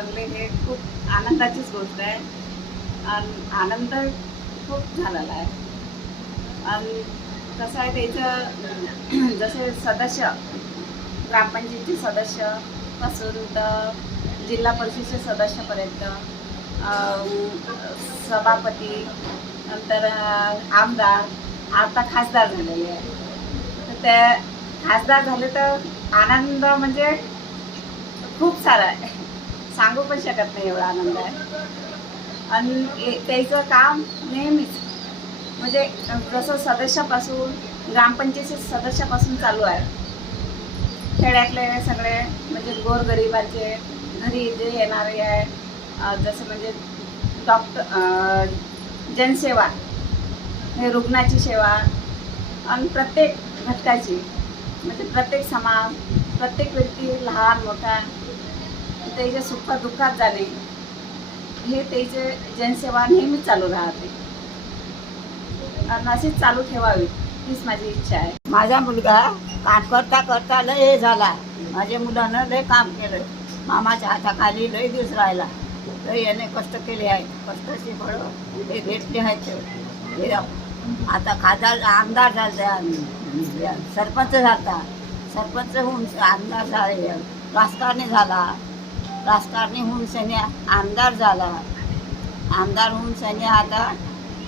बनले हे खूप आनंदाचीच गोष्ट आहे. आणि आनंद खूप झालेला आहे. आणि कसं आहे त्याचं जसे सदस्य ग्रामपंचायतचे सदस्यपासून तर जिल्हा परिषदेचे सदस्यापर्यंत सभापती नंतर आमदार आता खासदार झालेले आहे तर त्या खासदार झाले तर आनंद म्हणजे खूप सारा आहे. सांगू पण शकत नाही एवढा आनंद आहे. आणि ए- त्याचं काम नेहमीच म्हणजे जसं सदस्यापासून ग्रामपंचायत सदस्यापासून चालू आहे. खेड्यातले सगळे म्हणजे गोरगरिबांचे घरी जे येणारे आहे जसं म्हणजे डॉक्टर जनसेवा हे रुग्णाची सेवा आणि प्रत्येक घटकाची म्हणजे प्रत्येक समाज प्रत्येक व्यक्ती लहान मोठा त्याच्या सुख दुःखात जाणे हे त्याचे जनसेवा नेहमीच चालू राहते. आणि अशीच चालू ठेवावी हीच माझी इच्छा आहे. माझा मुलगा काम करता करता लय हे झाला. माझ्या मुलानं लय काम केलं मामाच्या हाताखाली लय दिवस राहिला. लय याने कष्ट केले आहेत. कष्टाची फळं हे भेटले आहेत. हे आता खासदार आमदार झाला सरपंच झाला सरपंच होऊन आमदार झाले. राजकारणी झाला. राजकारणी होऊन सनी आमदार झाला. आमदार होऊन सनी आता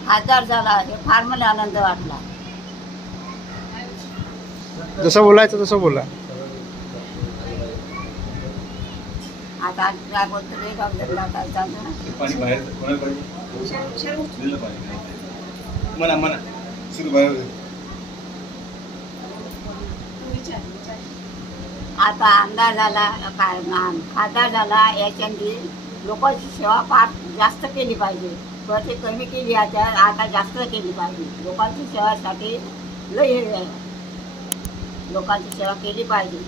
खासदार झाला हे फार मला आनंद वाटला. जसं बोलायचं तसं बोला. आता काय बोलतो रे गावला काय चालू पाणी बाहेर म्हणा म्हणा सुरू बाहेर. आता आमदार झाला काय खासदार झाला याच्यानी लोकांची सेवा फार जास्त केली पाहिजे. पण ते कमी केली आता आता जास्त केली पाहिजे. लोकांची सेवासाठी लय हे आहे लोकांची सेवा केली पाहिजे.